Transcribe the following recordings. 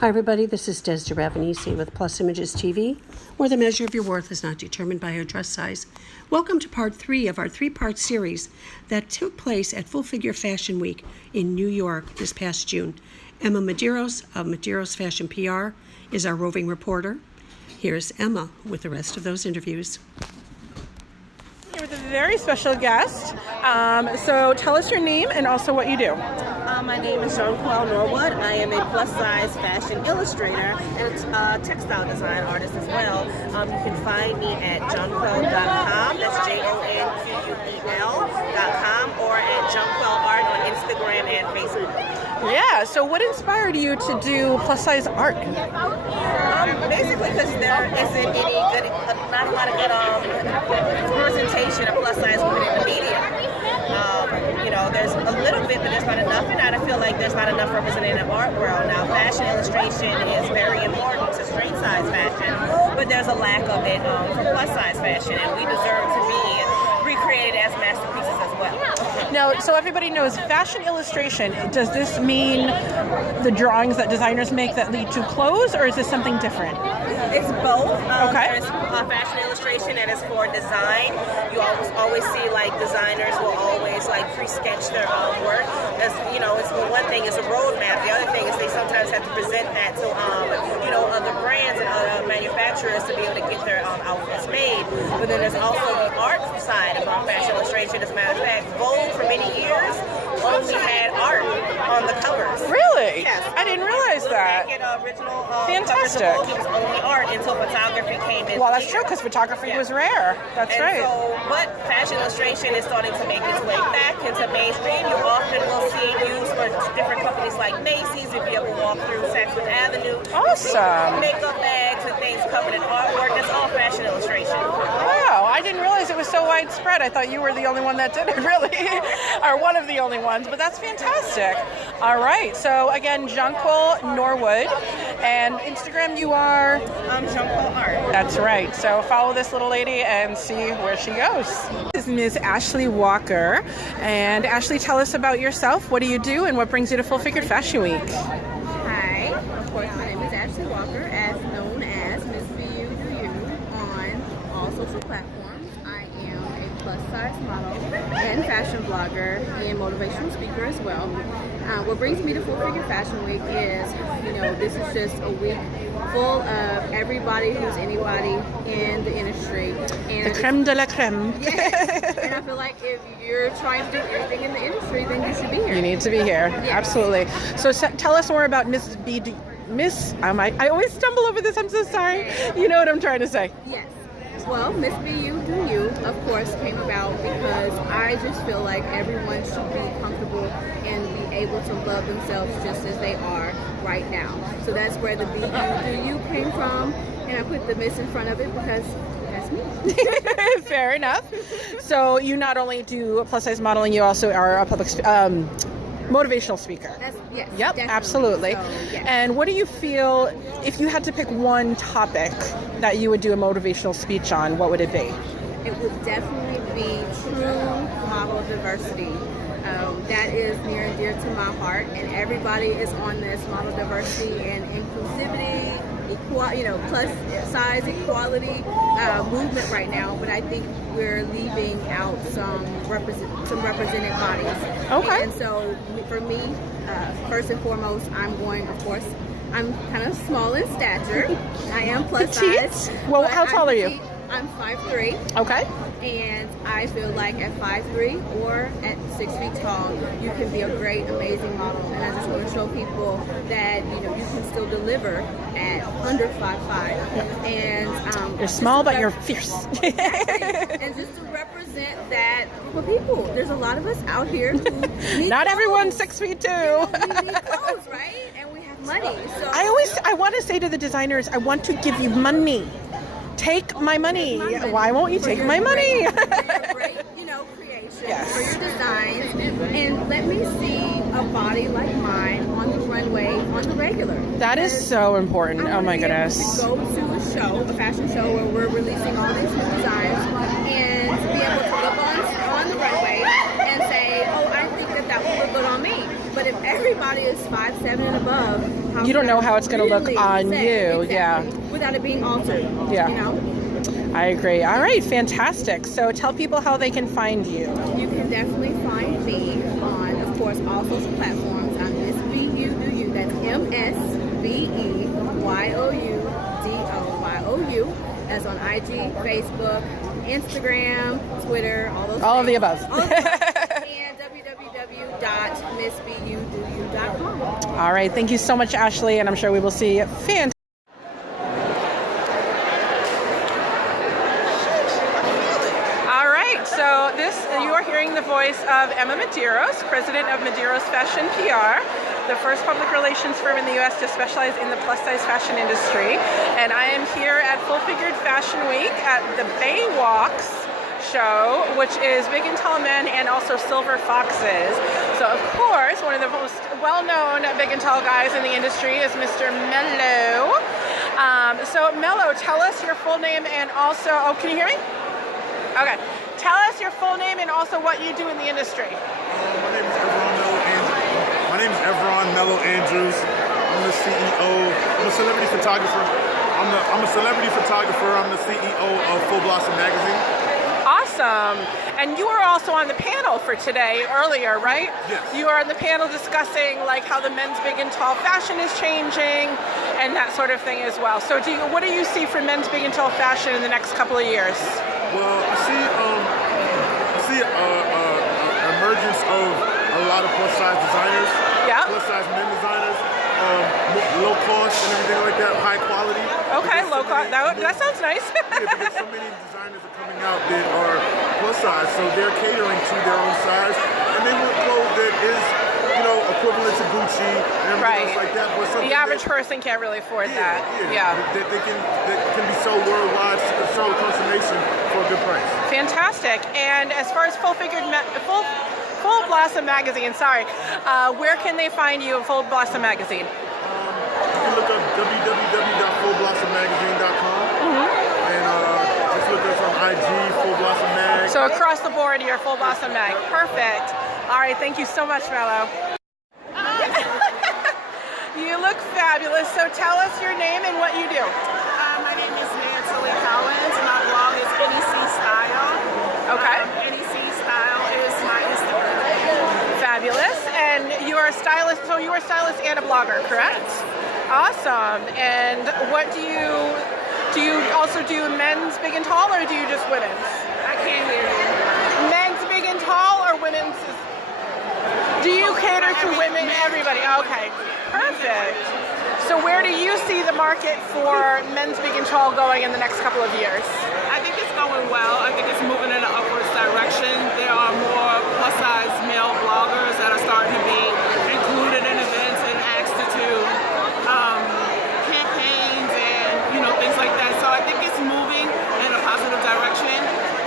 Hi everybody, this is Des Ravanisi with Plus Images TV, where the measure of your worth is not determined by your dress size. Welcome to part 3 of our 3-part series that took place at Full Figure Fashion Week in New York this past June. Emma Medeiros of Medeiros Fashion PR is our roving reporter. Here's Emma with the rest of those interviews. Here with a very special guest. So tell us your name and also what you do. My name is Jonquel Norwood. I am a plus-size fashion illustrator and a textile design artist as well. You can find me at jonquel.com. That's JONQUEL.com, or at Jonquel Art on Instagram and Facebook. Yeah, so what inspired you to do plus-size art? Basically because there isn't not a lot of good representation of plus-size women in the media. There's a little bit, but there's not enough, and I feel like there's not enough represented in the art world. Now, fashion illustration is very important to straight-size fashion, but there's a lack of it for plus-size fashion, and we deserve to be recreated as masterpieces as well. Now, so everybody knows fashion illustration. Does this mean the drawings that designers make that lead to clothes, or is this something different? It's both. Okay. There's fashion illustration that is for design. You always see designers will always pre-sketch their work. As it's one thing is a roadmap. The other thing is they sometimes have to present that to other brands and other manufacturers to be able to get their outfits made. But then there's also the art side of fashion illustration. As a matter of fact, Vogue for many years only had art on the covers. Really? Yes. I didn't realize that. Back in original Fantastic. covers of Vogue, it was only art until photography came in. Well, that's true, because photography was rare. That's right. But fashion illustration is starting to make its way back into mainstream. You often will see it used for different companies like Macy's. If you ever walk through Saks Fifth Avenue, Awesome. makeup bags and things covered in artwork. That's all fashion illustration. Wow, I didn't realize it was so widespread. I thought you were the only one that did it, really, or one of the only ones, but that's fantastic. All right, so again, Jonquel Norwood, and Instagram you are? Jonquel Art. That's right, so follow this little lady and see where she goes. This is Ms. Ashley Walker, and Ashley, tell us about yourself. What do you do, and what brings you to Full Figure Fashion Week? Hi, of course, my name is Ashley Walker, as known as Miss BU Do You on all social platforms. I am a plus-size model and fashion blogger and motivational speaker as well. What brings me to Full Figure Fashion Week is, this is just a week full of everybody who's anybody in the industry. And The creme de la creme. Yes. And I feel like if you're trying to do everything in the industry, then you should be here. You need to be here, absolutely. So tell us more about Miss B. I always stumble over this, I'm so sorry. You know what I'm trying to say. Yes. Well, Miss BU Do You, of course, came about because I just feel like everyone should be comfortable and be able to love themselves just as they are right now. So that's where the BU Do You came from, and I put the Miss in front of it because that's me. Fair enough. So you not only do plus-size modeling, you also are a public motivational speaker. Yes. Yep, definitely. absolutely. So, yes. And what do you feel, if you had to pick one topic that you would do a motivational speech on, what would it be? It would definitely be true model diversity. That is near and dear to my heart, and everybody is on this model diversity and inclusivity, plus size equality movement right now. But I think we're leaving out some represented bodies. Okay. And so for me, first and foremost, I'm kind of small in stature. I am plus size. Well, how tall are you? I'm 5'3". Okay. And I feel like at 5'3" or at 6 feet tall, you can be a great, amazing model. And I just want to show people that you can still deliver at under 5'5". And You're small, but you're fierce. and just to represent that for people, there's a lot of us out here who need Not clothes. everyone's 6'2". We need clothes, right? And we have money. So I want to say to the designers, I want to give you money. Take my money. Why won't you take my money? For your great, creation, Yes. for your designs, and let me see a body like mine on the runway on the regular. That is so important. Oh my goodness. Go to a show, a fashion show, where we're releasing all these new designs, and to be able to look on the runway and say, oh, I think that would look good on me. But if everybody is 5'7" and above. You don't know how it's gonna look really on set, you, exactly, yeah. without it being altered. Yeah. You know, I agree. All right, fantastic. So tell people how they can find you. you can definitely find me on, of course, all social platforms. I'm Miss BU Do You. That's MSBEYOUDOYOU. That's on IG, Facebook, Instagram, Twitter, all those. All of the things. above. All of the above. And www.missbudou.com. All right, thank you so much, Ashley, and I'm sure we will see fantastic. All right, so you are hearing the voice of Emma Medeiros, president of Medeiros Fashion PR, the first public relations firm in the U.S. to specialize in the plus-size fashion industry. And I am here at Full Figured Fashion Week at the Baywalks show, which is Big and Tall Men and also Silver Foxes. So, of course, one of the most well-known Big and Tall guys in the industry is Mr. Mello. So, Mello, tell us your full name and also... Oh, can you hear me? Okay. Tell us your full name and also what you do in the industry. My name is Evron Mello Andrews. I'm the CEO. I'm a celebrity photographer. I'm a celebrity photographer. I'm the CEO of Full Blossom Magazine. Awesome. And you were also on the panel for today earlier, right? Yes. You were on the panel discussing like how the men's big and tall fashion is changing and that sort of thing as well. So what do you see for men's big and tall fashion in the next couple of years? Well, I see emergence of a lot of plus size designers. Yeah. Plus size men designers. Low cost and everything like that. High quality. Okay, Because low so cost. many- That sounds nice. Yeah, because so many designers are coming out that are plus size, so they're catering to their own size, and they want clothes that is, equivalent to Gucci and everything Right. else like that. But something The average that, person can't really afford yeah, that. that can be sold worldwide, sold across the nation for a good price. Fantastic. And as far as Full Blossom Magazine, where can they find you at Full Blossom Magazine? You can look up www.fullblossommagazine.com and just look us on IG, Full Blossom Mag. So across the board, you're Full Blossom Mag. Perfect. All right, thank you so much, Mello. You look fabulous. So tell us your name and what you do. My name is Nancy Lee Collins. My blog is NEC Style. Okay. NEC Style is my Instagram. Fabulous. And you are a stylist. So you are a stylist and a blogger, correct? Awesome. And what do you also do men's big and tall, or do you just women's? I can't hear you. Men's big and tall or women's? Do you cater to women, everybody? Okay, perfect. So where do you see the market for men's big and tall going in the next couple of years? I think it's going well. I think it's moving in an upwards direction. There are more plus size male bloggers that are starting to be included in events and asked to do campaigns and things like that. So I think it's moving in a positive direction.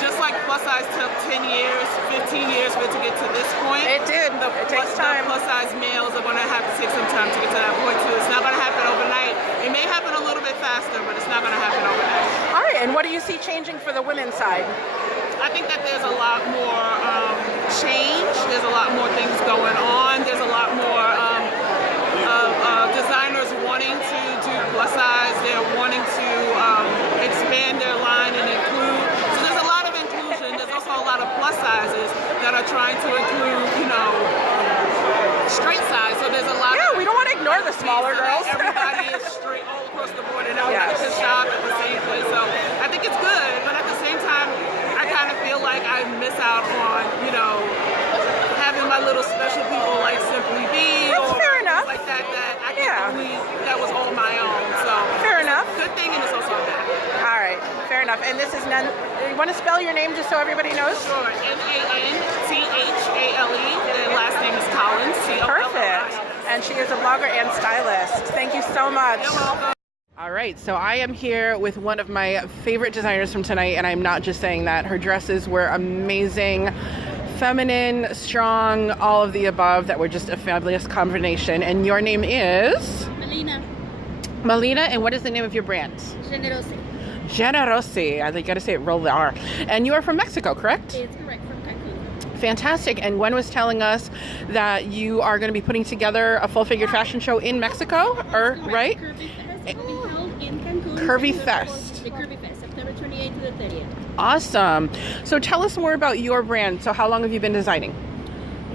Just like plus size took 10 years, 15 years for it to get to this point. It did. It takes time. The plus size males are going to have to take some time to get to that point too. It's not going to happen overnight. It may happen a little bit faster, but it's not going to happen overnight. All right, and what do you see changing for the women's side? I think that there's a lot more change. There's a lot more things going on. There's a lot more designers wanting to do plus size. They're wanting to expand their line and include. So there's a lot of inclusion. There's also a lot of plus sizes that are trying to include, straight size. So there's a lot. Yeah, we don't want to ignore the smaller girls. Everybody is straight all across the board, and everybody can shop at the same place. So I think it's good, but at the same time, I kind of feel like I miss out on, having my little special people like Simply Be That's or fair enough. like that. I can Yeah. only that was all my own. So Fair enough. good thing, and it's also a bad thing. All right, fair enough. And this is none. You want to spell your name just so everybody knows? Sure, NANTHALE, and last name is Collins. Perfect. And she is a blogger and stylist. Thank you so much. You're welcome. All right, so I am here with one of my favorite designers from tonight, and I'm not just saying that. Her dresses were amazing, feminine, strong, all of the above, that were just a fabulous combination. And your name is? Melina Melina, and what is the name of your brand? Generosi. Generosi. I think you gotta say it, roll the R. And you are from Mexico, correct? It's correct, from Cancun. Fantastic. And Gwen was telling us that you are going to be putting together a full-figured fashion show in Mexico, right? Curvy Fest will be held in Cancun. Curvy Fest. The Curvy Fest, September 28th to the 30th. Awesome. So tell us more about your brand. So how long have you been designing?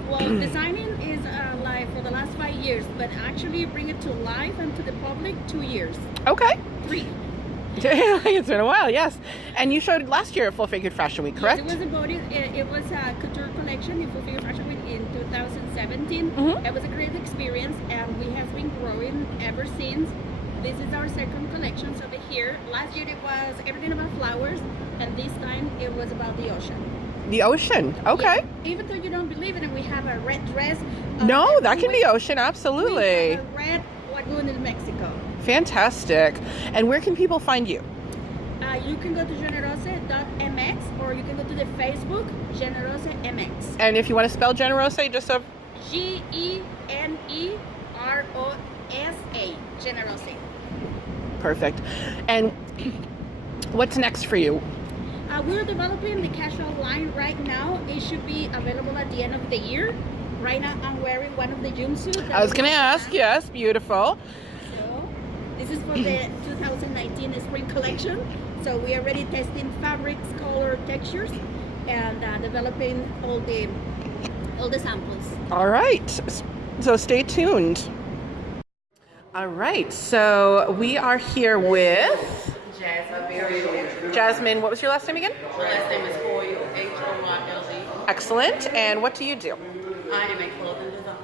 Well, designing is live for the last 5 years, but actually bring it to life and to the public 2 years. Okay. 3. It's been a while, yes. And you showed last year at Full Figured Fashion Week, correct? Yes, it was a couture collection in Full Figure Fashion Week in 2017. Mhm. It was a great experience, and we have been growing ever since. This is our second collection over here. Last year it was everything about flowers, and this time it was about the ocean. The ocean. Okay. Yeah. Even though you don't believe it, and we have a red dress. No, that can be ocean, We absolutely. have a red lagoon in Mexico. Fantastic. And where can people find you? You can go to generose.mx, or you can go to the Facebook generose.mx. And if you want to spell Generose, just so. Generosa. Generose. Perfect. And what's next for you? We're developing the casual line right now. It should be available at the end of the year. Right now, I'm wearing one of the jumpsuits. I was going to ask, yes, beautiful. So, this is for the 2019 spring collection. So we are already testing fabrics, color, textures, and developing all the samples. All right. So stay tuned. All right. So we are here with Jasmine. What was your last name again? My last name is Hoyle, Hoyle. Excellent. And what do you do? I am a clothing designer.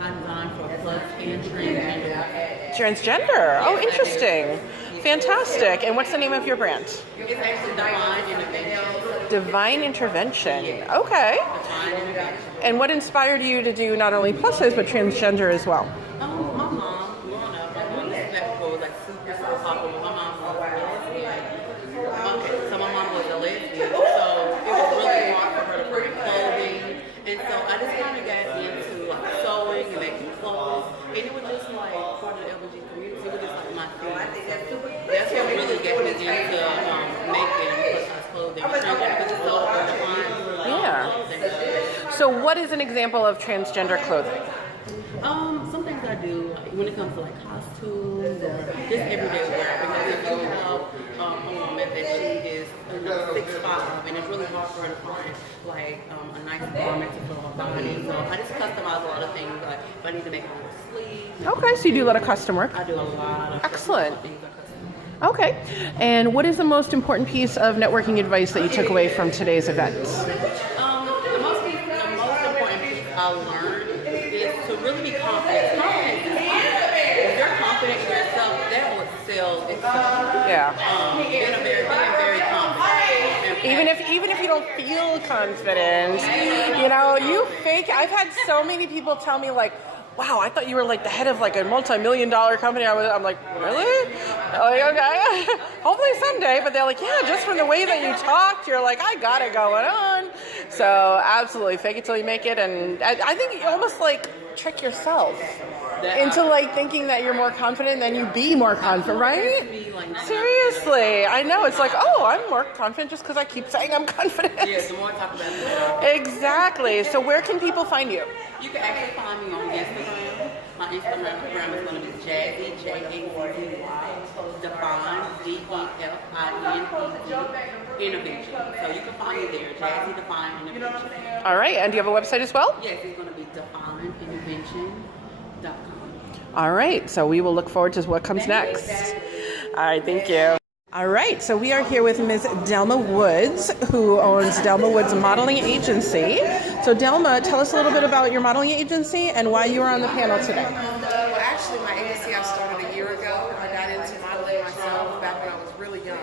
I design for plus and transgender. Transgender. Oh, interesting. Fantastic. And what's the name of your brand? It's actually Divine Intervention. Divine Intervention. Okay. Divine Intervention. And what inspired you to do not only plus size but transgender as well? My mom, growing up, when this festival was like super popular, my mom was a lesbian. So my mom was a lesbian. So it was really hard for her to put clothing. And so I just kind of got into like sewing and making clothes. And it was just like part of the LGBT community. It was just like my thing. That's what really got me into making plus size clothing. Because it's so hard to find Yeah. clothing. So what is an example of transgender clothing? Some things I do like, when it comes to like costumes or just everyday wear. Because if you have a woman that she is 6'5", and it's really hard for her to find like a nice garment to fill her body. So I just customize a lot of things. Like if I need to make a little sleeve, Okay, so you do a lot of custom work. I do a lot of Excellent. things I customize. Okay. And what is the most important piece of networking advice that you took away from today's event? The most important piece I learned is to really be confident. Confidence is key. If you're confident in yourself, that will sell itself. Yeah. Being very confident. Even if you don't feel confident, you know, you fake. I've had so many people tell me like, wow, I thought you were like the head of like a multi-million-dollar company. I'm like, really? Like, okay. Hopefully someday. But they're like, yeah, just from the way that you talked, you're like, I got it going on. So absolutely, fake it till you make it. And I think you almost like trick yourself into like thinking that you're more confident than you be more confident, right? Seriously, I know. It's like, oh, I'm more confident just because I keep saying I'm confident. Yes, the more I talk about it, the better. Exactly. So where can people find you? You can actually find me on Instagram. My Instagram is going to be Jazzy, Jazzy, Define, DEFINE, Innovation. So you can find me there, Jazzy Define Innovation. All right. And do you have a website as well? Yes, it's going to be defineintervention.com. All right. So we will look forward to what comes next. All right. Thank you. All right, so we are here with Ms. Delma Woods, who owns Delma Woods Modeling Agency. So Delma, tell us a little bit about your modeling agency and why you are on the panel today. Well, actually, my agency I started a year ago. I got into modeling myself back when I was really young.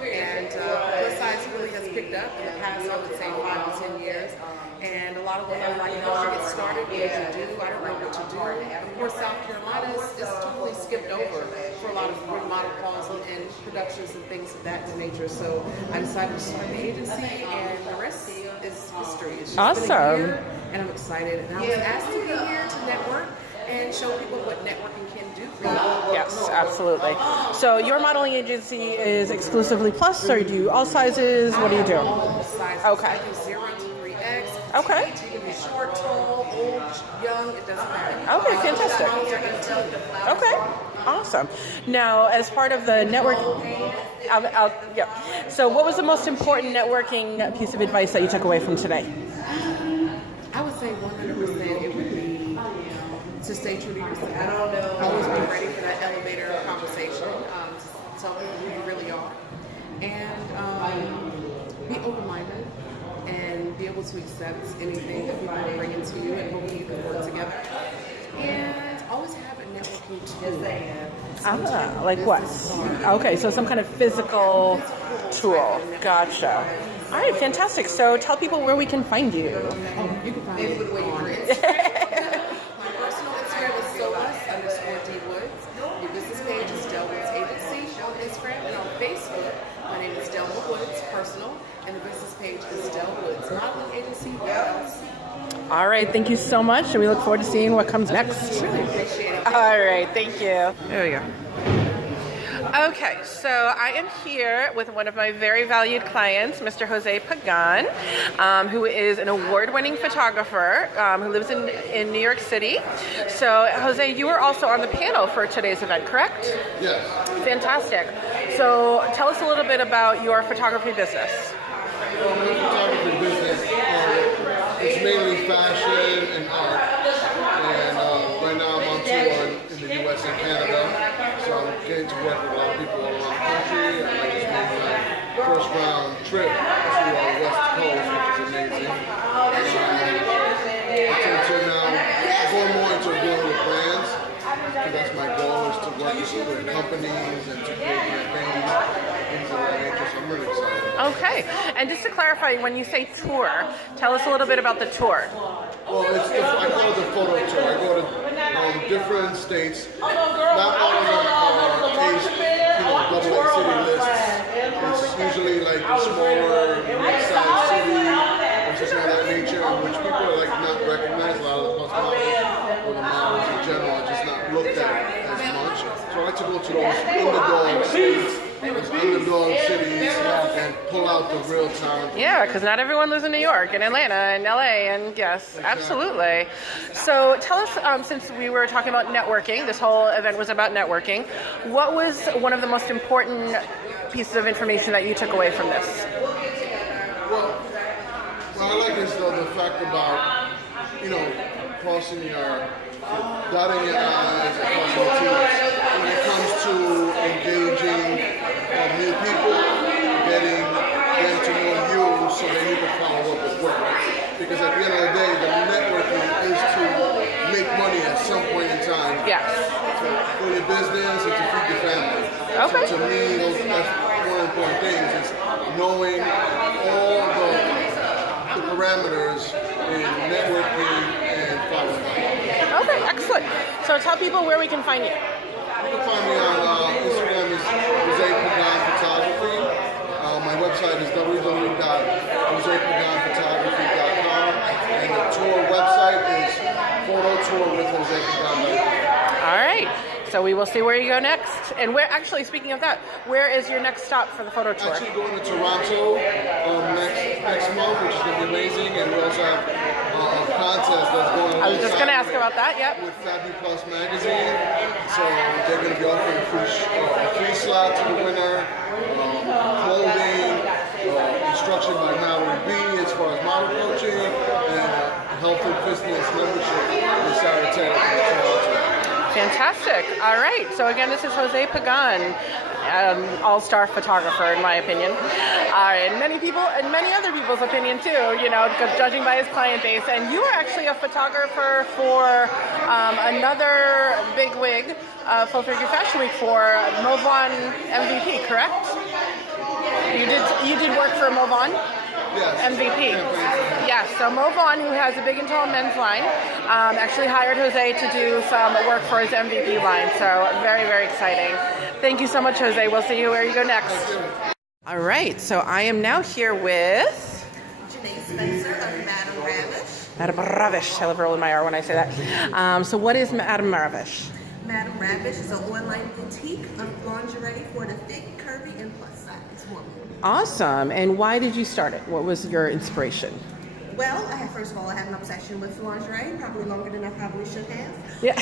And plus size really has picked up in the past, I would say, 5 to 10 years. And a lot of women are like, how should I get started? What to do? I don't know what to do. Of course, South Carolina is totally skipped over for a lot of model calls and productions and things of that nature. So I decided to start the agency, and the rest is history. It's just been a year, and I'm excited. And I was asked to be here to network and show people what networking can do for you. Yes, absolutely. So your modeling agency is exclusively plus, or do you all sizes? What do you do? All sizes. Okay. I do 0 to 3X. Okay. You can be short, tall, old, young, it doesn't matter. Okay, fantastic. Okay, awesome. Now, as part of the network, yeah. So, what was the most important networking piece of advice that you took away from today? I would say 100% it would be to stay true to yourself. Always be ready for that elevator conversation. Tell people who you really are. And be open-minded and be able to accept anything that people bring into you, and hopefully you can work together. And always have a networking tool. Like what? Okay, so some kind of physical tool. Gotcha. All right, fantastic. So tell people where we can find you. You can find me on Instagram. My personal Instagram is solus_dwoods. Your business page is Del Woods Agency on Instagram, and on Facebook, my name is Delma Woods Personal, and the business page is Del Woods Modeling Agency LLC. All right, thank you so much, and we look forward to seeing what comes next. Really appreciate it. All right, thank you. There we go. Okay, so I am here with one of my very valued clients, Mr. Jose Pagan, who is an award-winning photographer who lives in New York City. So, Jose, you were also on the panel for today's event, correct? Yes. Fantastic. So, tell us a little bit about your photography business. Well, my photography business is mainly fashion and art. And right now I'm on tour in the U.S. and Canada. So I'm getting to work with a lot of people all around the country. I just made my first round trip to the West Coast, which is amazing. I tend to now go more into dealing with brands, because that's my goal, is to work with companies and to create campaigns, things of that nature. So I'm really excited. Okay, and just to clarify, when you say tour, tell us a little bit about the tour. Well, I call it the photo tour. I go to different states. Not all of them are double A city lists. It's usually like the smaller, mid-sized city, or something of that nature, in which people are like not recognized. A lot of the plus models or the models in general are just not looked at as much. So I like to go to those underdog cities. Underdog cities and pull out the real talent. Yeah, because not everyone lives in New York and Atlanta and LA, and yes, absolutely. So tell us, since we were talking about networking, this whole event was about networking, what was one of the most important pieces of information that you took away from this? Well, what I like is the fact about, crossing your, dotting your I's and crossing your T's. When it comes to engaging new people, getting them to know you so that you can follow up with work. Because at the end of the day, the networking is to make money at some point in time. Yes. For your business and to feed your family. Okay. So to me, that's one of the important things is knowing all the parameters in networking and following up. Okay, excellent. So tell people where we can find you. You can find me on Instagram is Jose Pagan Photography. My website is www.josepaganphotography.com, and the tour website is phototourwithjosepagan.com. All right. So we will see where you go next. And where, actually, speaking of that, where is your next stop for the photo tour? Actually going to Toronto next month, which is going to be amazing, and we also have a contest that's going on. I was just going to ask about that, yep. With Fabu Plus magazine. So they're going to be offering a free slot to the winner, clothing, instruction by Mallory B as far as model coaching, and health and fitness membership with Sarah Taylor from Toronto. Fantastic. All right. So again, this is Jose Pagan, all-star photographer, in my opinion, and many other people's opinion too. Judging by his client base. And you are actually a photographer for another big wig, Full Figure Fashion Week for Movon MVP, correct? You did work for Movon? Yes. MVP. Yes, so Movon, who has a big and tall men's line, actually hired Jose to do some work for his MVP line. So very, very exciting. Thank you so much, Jose. We'll see you where you go next. All right, so I am now here with Janae Spencer of Madame Ravish. Madame Ravish. I love rolling my R when I say that. So what is Madame Ravish? Madame Ravish is an online boutique of lingerie for the thick, curvy, and plus size woman. Awesome. And why did you start it? What was your inspiration? Well, first of all, I have an obsession with lingerie, probably longer than I probably should have. Yeah.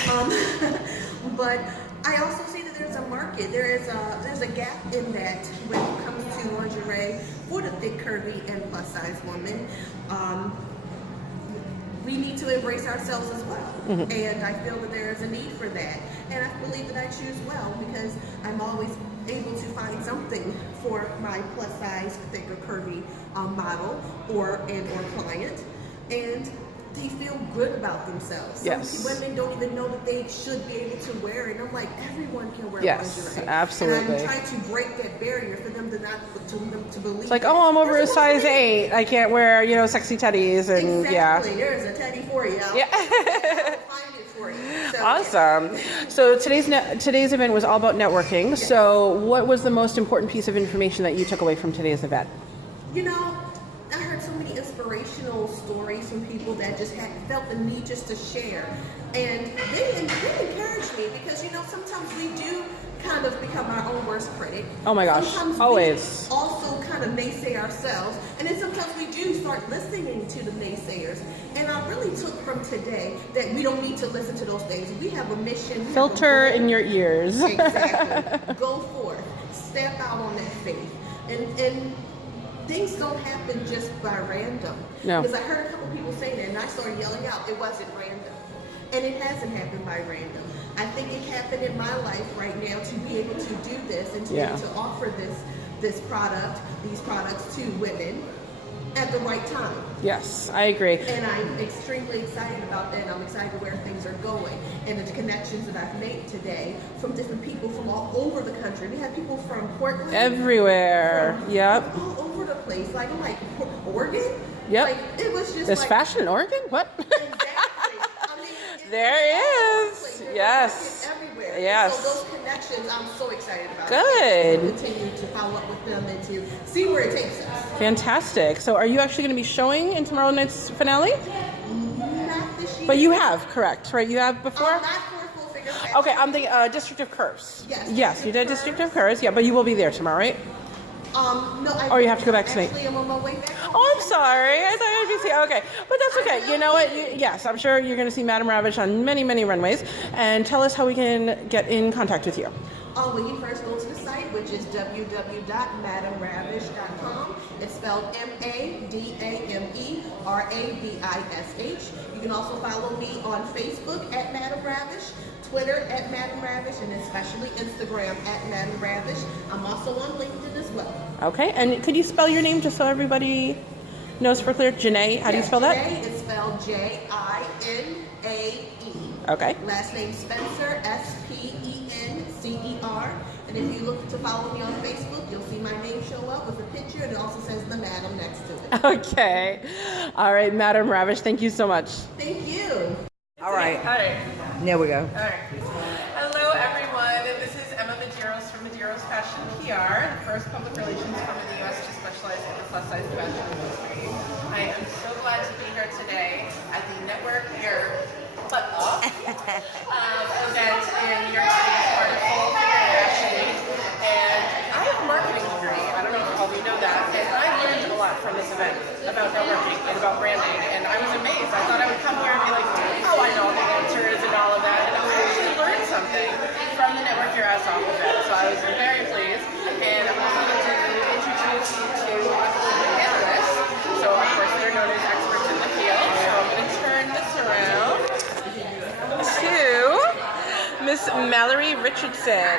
But I also see that there's a market. There's a gap in that when it comes to lingerie for the thick, curvy, and plus size woman. We need to embrace ourselves as well. And I feel that there is a need for that. And I believe that I choose well because I'm always able to find something for my plus size, thick or curvy model or client. And they feel good about themselves. Yes. Some women don't even know that they should be able to wear it. I'm like, everyone can wear Yes, lingerie. absolutely. And I'm trying to break that barrier for them to believe. It's like, oh, I'm over a size 8. I can't wear, sexy teddies and Exactly. There's a teddy for you. Yeah. I'll find it for you. So, Awesome. So today's event was all about networking. Yes. So what was the most important piece of information that you took away from today's event? I heard so many inspirational stories from people that just felt the need just to share. And they encouraged me because, sometimes we do kind of become our own worst critic. Oh my gosh, Sometimes always. we also kind of naysay ourselves. And then sometimes we do start listening to the naysayers. And I really took from today that we don't need to listen to those things. We have a mission. Filter in your ears. Exactly. Go forth. Step out on that faith. And things don't happen just by random. No. Because I heard a couple people say that and I started yelling out, it wasn't random. And it hasn't happened by random. I think it happened in my life right now to be able to do this and to be able to offer these products to women at the right time. Yes, I agree. And I'm extremely excited about that. I'm excited where things are going and the connections that I've made today from different people from all over the country. We had people from Portland. Everywhere. Yep. All over the place. Like, I'm like, Oregon? Yep. Like, it was just There's like, fashion in Oregon? What? Exactly. I mean, There is. There's Yes. markets everywhere. Yes. So those connections, I'm so excited about. Good. To continue to follow up with them and to see where it takes us. Fantastic. So are you actually going to be showing in tomorrow night's finale? Not this year. But you have, correct, right? You have before? Not for a full figure fashion. Okay, I'm the District of Curves. Yes. Yes, you did District of Curves. Yeah, but you will be there tomorrow, right? No, Or you have to go back tonight. Actually, I'm on my way back home. Oh, I'm sorry. I thought you'd be see. Okay, but that's okay. You know what? Yes, I'm sure you're going to see Madame Ravish on many, many runways. And tell us how we can get in contact with you. Well, you first go to the site, which is www.madameravish.com. It's spelled MADAMERAVISH. You can also follow me on Facebook at Madame Ravish, Twitter at Madame Ravish, and especially Instagram at Madame Ravish. I'm also on LinkedIn as well. Okay, and could you spell your name just so everybody knows for clear? Janae, how do you spell that? Janae is spelled Jinae. Okay. Last name Spencer, SPENCER. And if you look to follow me on Facebook, you'll see my name show up with a picture. It also says the Madam next to it. Okay. All right, Madame Ravish, thank you so much. Thank you. All right. Hi. There we go. All right. Hello, everyone. This is Emma Medeiros from Medeiros Fashion PR, the first public relations firm in the U.S. to specialize in the plus-size fashion industry. I am so glad to be here today at the Network Your Butt Off event in New York City as part of Full Figure Fashion Week. And I have a marketing degree. I don't know if all of you know that. And I learned a lot from this event about networking and about branding. And I was amazed. I thought I would come here and be like, oh, I know all the answers and all of that. And I actually learned something from the Network Your Ass Off event. So I was very pleased. And I'm also going to introduce you to the panelists. So of course they're known as experts in the field. So I'm going to turn this around to Miss Mallory Richardson.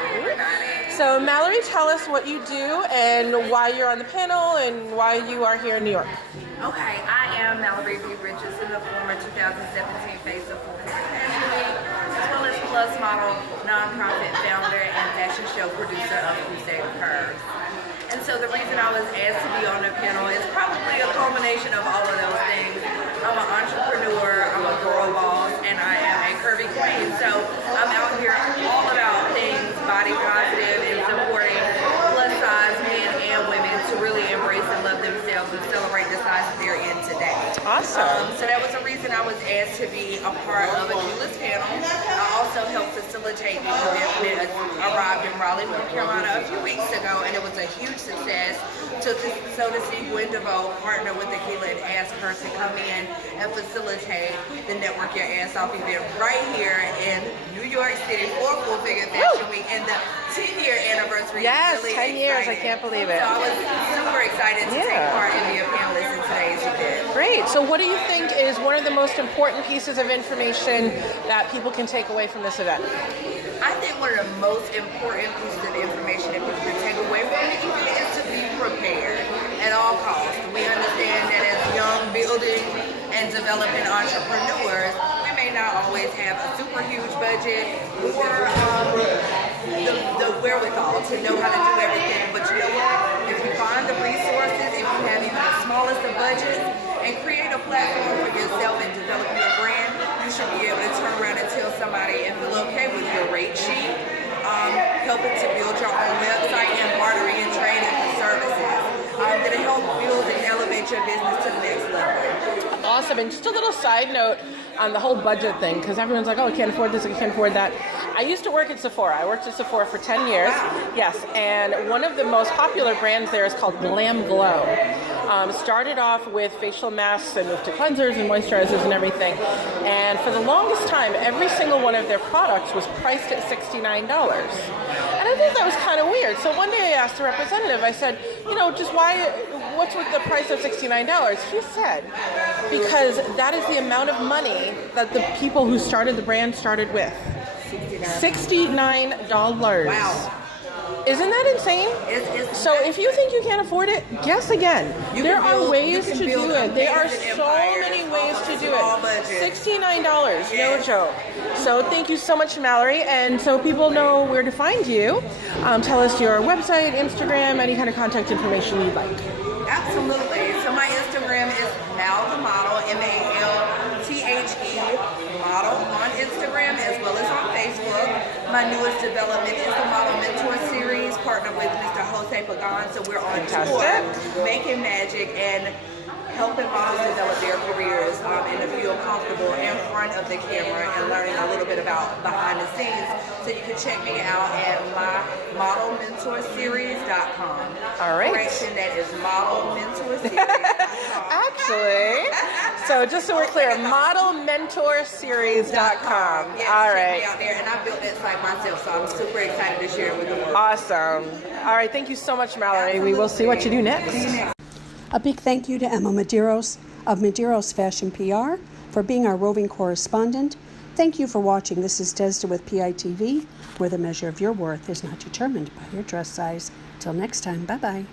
So Mallory, tell us what you do and why you're on the panel and why you are here in New York. Okay, I am Mallory B. Richardson, the former 2017 Face of Full Figure Fashion Week, as well as Plus Model, nonprofit founder and fashion show producer of Crusade Curves. And so the reason I was asked to be on the panel is probably a culmination of all of those things. I'm an entrepreneur, I'm a girl boss, and I am a curvy queen. So I'm out here all about things body positive and supporting plus size men and women to really embrace and love themselves and celebrate the size that they're in today. Awesome. Awesome. So that was a reason I was asked to be a part of a Q-List panel. I also helped facilitate the event that arrived in Raleigh, North Carolina a few weeks ago, and it was a huge success. So to see Gwen DeVoe partner with Tequila and ask her to come in and facilitate the Network Your Ass Off event right here in New York City for Full Figure Fashion Week and the 10-year anniversary. Yes, really 10 years. I exciting. can't believe it. So I was super excited to take part and be a panelist in today's event. Great. So what do you think is one of the most important pieces of information that people can take away from this event? I think one of the most important pieces of information that people can take away from the event is to be prepared at all costs. We understand that as young building and developing entrepreneurs, we may not always have a super huge budget or the wherewithal to know how to do everything. But you know what? If you find the resources, if you have even the smallest of budgets, and create a platform for yourself and develop your brand, you should be able to turn around and tell somebody and feel okay with your rate sheet, helping to build your own website and bartering and trading for services that'll help build and elevate your business to the next level. Awesome. And just a little side note on the whole budget thing, because everyone's like, oh, I can't afford this, I can't afford that. I used to work at Sephora. I worked at Sephora for 10 years. Wow. Yes, and one of the most popular brands there is called Glam Glow. Started off with facial masks and moved to cleansers and moisturizers and everything. And for the longest time, every single one of their products was priced at $69. And I thought that was kind of weird. So one day I asked the representative, I said, just what's with the price of $69? He said, because that is the amount of money that the people who started the brand started with. $69. Wow. Isn't that insane? So if you think you can't afford it, guess again. There are ways to do it. There are so many ways to do it. $69, no joke. So thank you so much, Mallory. And so people know where to find you. Tell us your website, Instagram, any kind of contact information you'd like. Absolutely. So my Instagram is Mal the Model, MALTHE Model on Instagram as well as on Facebook. My newest development is the Model Mentor Series, partnered with Mr. Jose Pagan. So we're on tour, making magic and helping models develop their careers and to feel comfortable in front of the camera and learning a little bit about behind the scenes. So you can check me out at modelmentorseries.com. All right. Correction, that is modelmentorseries.com. Actually, so just so we're clear, modelmentorseries.com. Yes, all check right. me out there, and I built that site myself, so I'm super excited to share it with the world. Awesome. All right, thank you so much, Mallory. Absolutely. We will see what you do next. See you next. A big thank you to Emma Medeiros of Medeiros Fashion PR for being our roving correspondent. Thank you for watching. This is Desda with PITV, where the measure of your worth is not determined by your dress size. Till next time, bye-bye.